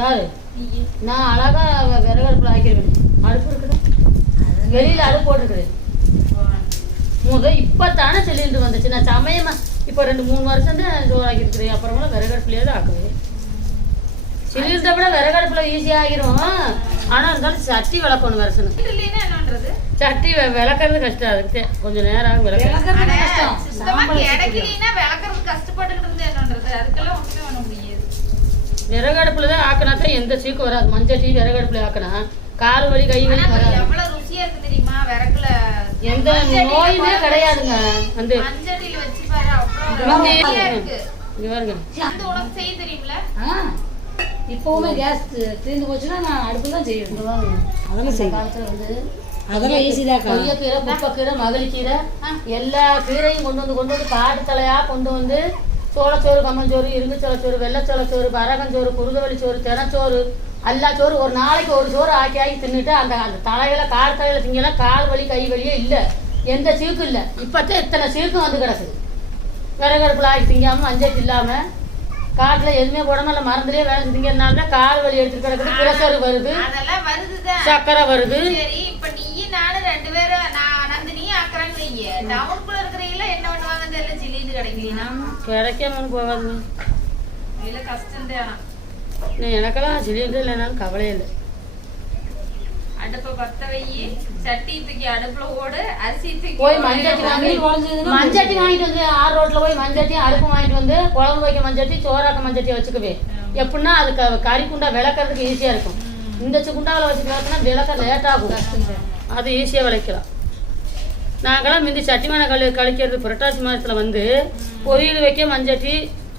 யாரு? நான் அழகா விறகடுப்புல ஆக்கிடுவேன். அடுப்பு இருக்குது, வெளியில் அடுப்பு போட்டுருக்குறேன். இப்போத்தானே சிலிண்டர் வந்துச்சு. நான் சமயமா இப்போ 2-3 வருஷம் தான் சோறு ஆக்கிருக்கிறேன். அப்புறமா விறகடுப்புலேயே தான் ஆக்குவேன். சிலிண்டரை விட விறகடுப்புல ஈஸியாக ஆகிரும். ஆனால் இருந்தாலும் சட்டி விளக்கணும். வருஷம் சட்டி விளக்குறது கஷ்டம். அதுக்கு கொஞ்சம் நேரம் விளக்குறது கஷ்டம். விறகடுப்புல தான் ஆக்கினா தான் எந்த சீக்கு வராது. மஞ்சட்டி விறகடுப்புல ஆக்கினா கால் வலி கை வலி வராது. எந்த நோயுமே கிடையாதுங்க. அந்த இப்பவுமே கேஸ் தீர்ந்து போச்சுன்னா நான் அடுப்பு தான் செய்யணும். அதெல்லாம் செய்ய காலத்தில் வந்து அதெல்லாம் ஈஸி தான். கொய்யக்கீரை, குப்பைக்கீரை, மகளிக்கீரை எல்லா கீரையும் கொண்டு வந்து காட்டு தலையாக கொண்டு வந்து சோளச்சோறு, கம்மஞ்சோறு, இருங்குச்சோளச்சோறு, வெள்ளைச்சோளச்சோறு, வரகஞ்சோறு, குருதவள்ளி சோறு, தினச்சோறு, எல்லா சோறு ஒரு நாளைக்கு ஒரு சோறு ஆக்கி தின்னுட்டு அந்த அந்த தலையில காடு தலையில திங்கலாம் கால் வலி கை வலியே இல்லை. எந்த சீக்கும் இல்லை. இப்போத்தான் இத்தனை சீக்கும் வந்து கிடக்குது. விறகடுப்புல ஆக்கி திங்காமல் மஞ்சள் இல்லாமல் காட்டில் எதுவுமே போடாமல் இல்லை மருந்துலேயே வேலை திங்கிறதுனால கால் வலி எடுத்துட்டு கிடக்குது. பிரஷர் வருது, சக்கரை வருது. கிடைக்காம போகாதுங்க. எனக்கெல்லாம் சிலிண்டர் இல்லைனாலும் கவலையே இல்லை. அடுப்பை பத்த வை, சட்டி தூக்கி அடுப்புல ஓடு, அரிசி தூக்கி போய் மஞ்சட்டி வாங்கிட்டு வந்து ஆறு ரோட்ல போய் மஞ்சட்டி அடுப்பு வாங்கிட்டு வந்து குழம்பு வைக்க மஞ்சட்டி, சோறாக்க மஞ்சட்டியை வச்சுக்கவே. எப்படின்னா அது கறி குண்டா விளக்குறதுக்கு ஈஸியா இருக்கும். இந்த குண்டாவில் வச்சு விளக்குனா விளக்க லேட் ஆகும். அது ஈஸியா விளக்கலாம். நாங்களாம் முந்தி சட்டிமான கழிக்கிறது புரட்டாசி மாதத்துல வந்து பொரியல் வைக்க மஞ்சட்டி,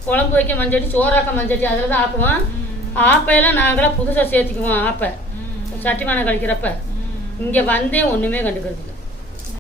குழம்பு வைக்க மஞ்சட்டி, சோறாக்க மஞ்சட்டி அதில் தான் ஆக்குவோம். ஆப்பையெல்லாம் நாங்களாம் புதுசாக சேர்த்திக்குவோம். ஆப்பை சட்டிமான கழிக்கிறப்ப இங்கே வந்தே ஒன்றுமே கண்டுக்கிறது இல்லை.